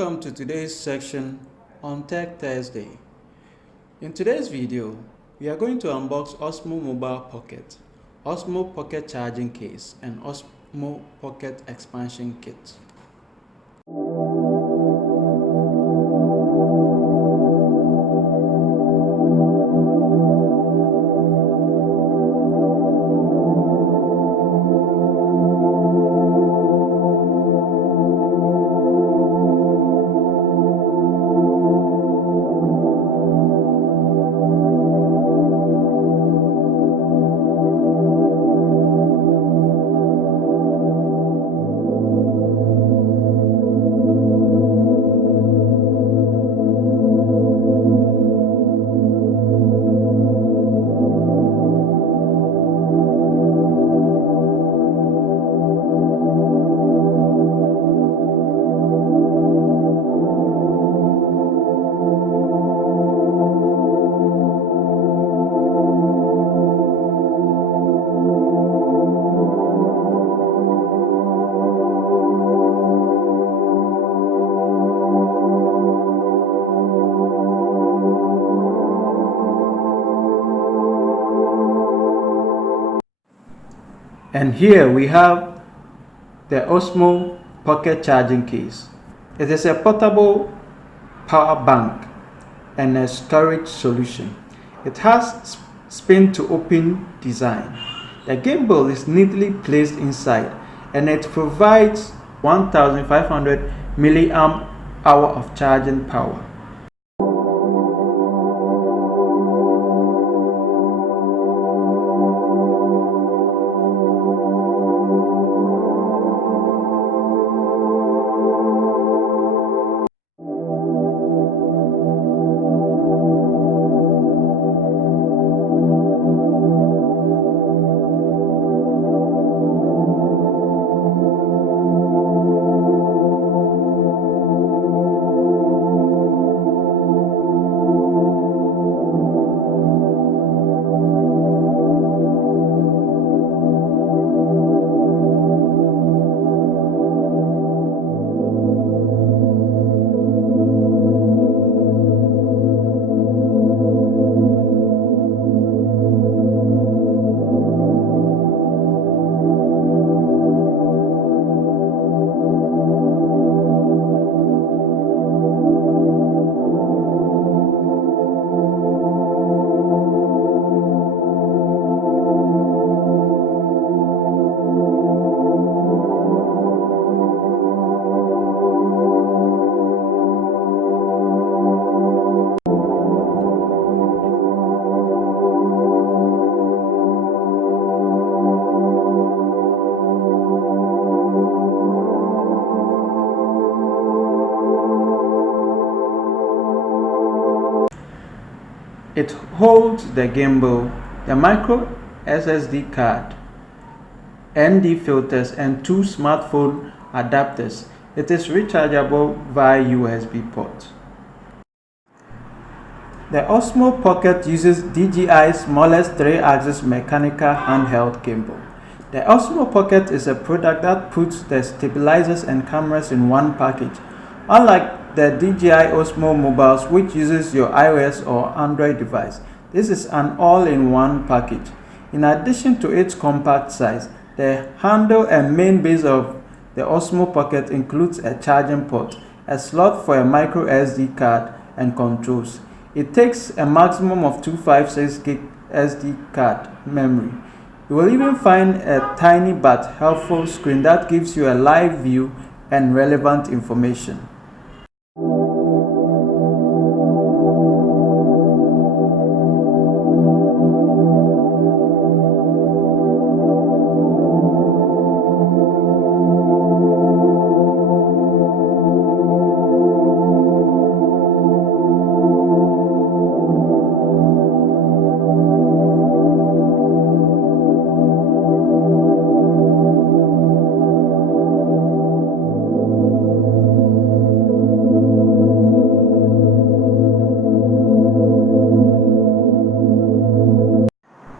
Welcome to today's section on Tech Thursday. In today's video, we are going to unbox Osmo Mobile Pocket, Osmo Pocket Charging Case, and Osmo Pocket Expansion Kit. And here we have the Osmo Pocket Charging Case. It is a portable power bank and a storage solution. It has spin to open design. The gimbal is neatly placed inside and it provides 1500 milliamp hour of charging power. It holds the gimbal, the micro SSD card, ND filters, and two smartphone adapters. It is rechargeable via USB port. The Osmo Pocket uses DJI's smallest 3-axis mechanical handheld gimbal. The Osmo Pocket is a product that puts the stabilizers and cameras in one package. Unlike the DJI Osmo mobiles, which uses your iOS or Android device, this is an all-in-one package. In addition to its compact size, the handle and main base of the Osmo Pocket includes a charging port, a slot for a micro SD card, and controls. It takes a maximum of 256 gig SD card memory. You will even find a tiny but helpful screen that gives you a live view and relevant information.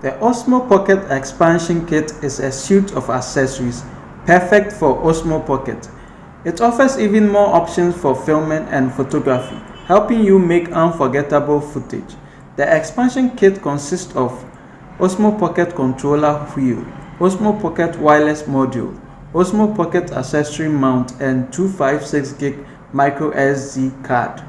The Osmo Pocket Expansion Kit is a suite of accessories perfect for Osmo Pocket. It offers even more options for filming and photography, helping you make unforgettable footage. The expansion kit consists of Osmo Pocket controller wheel, Osmo Pocket wireless module, Osmo Pocket accessory mount, and 256 gig micro SD card.